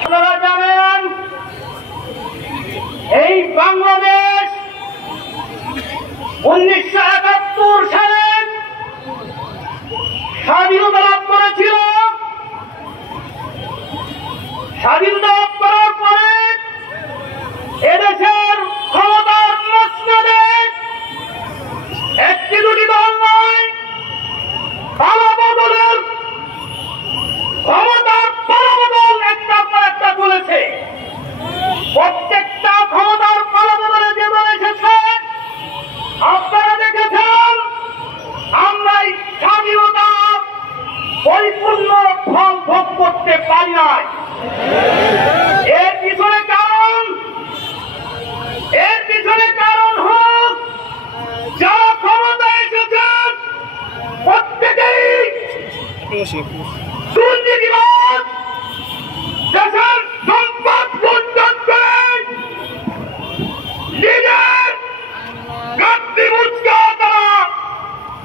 আপনারা জানেন এই বাংলাদেশ 1971 সালে স্বাধীনতা লাভ করেছিল। স্বাধীনতা লাভ করার পরে এদেশের ক্ষমতার মসনদে একটি দুটি দল নয়, পালাবদলের ক্ষমতার পালাবদল একটার পর একটা চলেছে। প্রত্যেকটা ক্ষমতার পালাবদলে যে দল এসেছে আপনারা দেখেছেন, আমরা এই স্বাধীনতা পরিপূর্ণ ফল ভোগ করতে পারি নাই। এর পিছনে কারণ হোক যারা ক্ষমতা এসেছেন প্রত্যেকেই দুর্নীতিবাদ, দেশের সম্পদ লুণ্ঠন করে নিজের গাদ্দি মুচকা তারা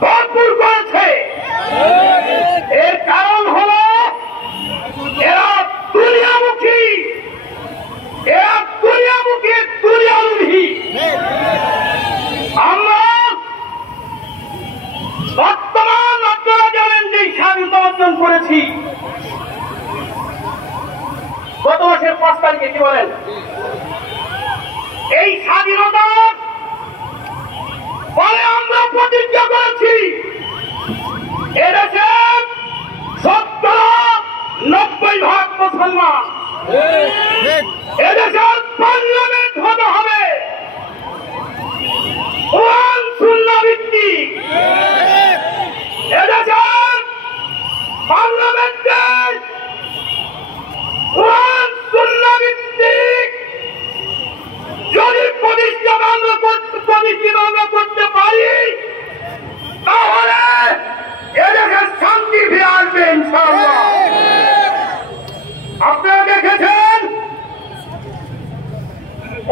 ভরপুর করেছে। এর কারণ হল এরা দুনিয়ামুখী, দুনিয়ালোভী। আমরা বর্তমান আপনারা জানেন যে স্বাধীনতা অর্জন করেছি গত মাসের 5 তারিখে। কি বলেন? এই স্বাধীনতার ফলে আমরা প্রতিজ্ঞা করেছি এদেশের 90% মুসলমান, এদেশের পার্লামেন্ট হতে হবে কোরআন সুন্নাহ ভিত্তিক। এদেশের পার্লামেন্টে কোরআন সুন্নাহ ভিত্তিক যদি প্রতিষ্ঠিত আমরা করতে পারি তাহলে এদেশের শান্তি ফিরে আসবে ইনশাআল্লাহ। আপনারা দেখেছেন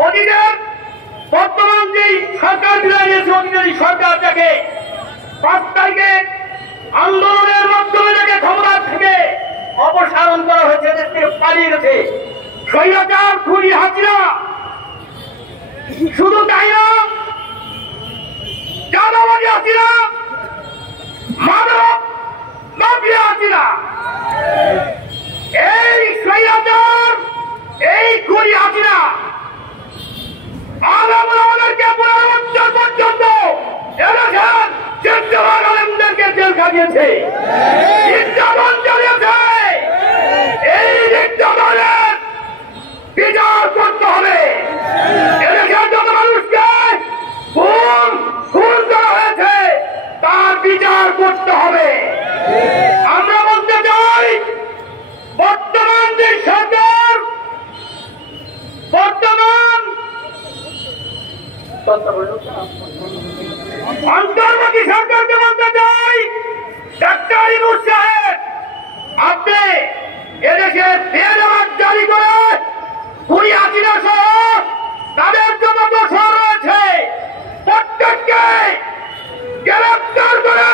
অতীতের বর্তমান যে সরকার বিদায় নিয়েছে, অতীতের সরকার থেকে 5 তারিখে আন্দোলনের মাধ্যমে তাকে ক্ষমতা থেকে অপসারণ করা হয়েছে, দেশ থেকে পালিয়ে গেছে স্বৈরাচার খুনি হাসিনা। শুধু তাই না, চাঁদাবাজি হাসিনা, মাদক মাফিয়া হাসিনা, এই স্বৈরাচার, এই খুনি হাসিনা আমাদেরকে 15 বছর পর্যন্ত এদেশের জিন্দাবাদ আলেমদেরকে জেল খাটিয়েছে, নির্যাতন চালিয়েছে। এই নির্যাতনের বিচার করতে হবে। এদেশের যত মানুষকে খুন করা হয়েছে তার বিচার করতে হবে। আমরা বলতে চাই বর্তমান যে সরকার, অন্তর্বর্তী সরকারকে বলতে চাই, ডাক্তার ইউনূস সাহেব, আপনি এদেশে বেনামাজ জারি করে খুনি হাসিনা সহ তাদের যত দোষর রয়েছে প্রত্যেককে গ্রেফতার করে